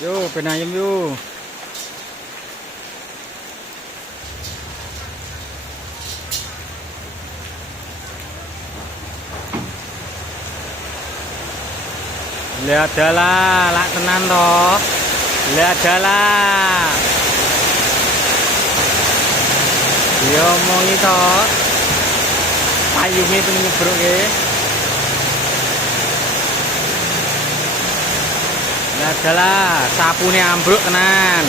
Yo, penayem yo. Lihat adalah, lak tenan toh. Lihat adalah. Dia omongi toh. Payungnya itu nyebruk ya. Lihat adalah, sapunya ambruk tenan.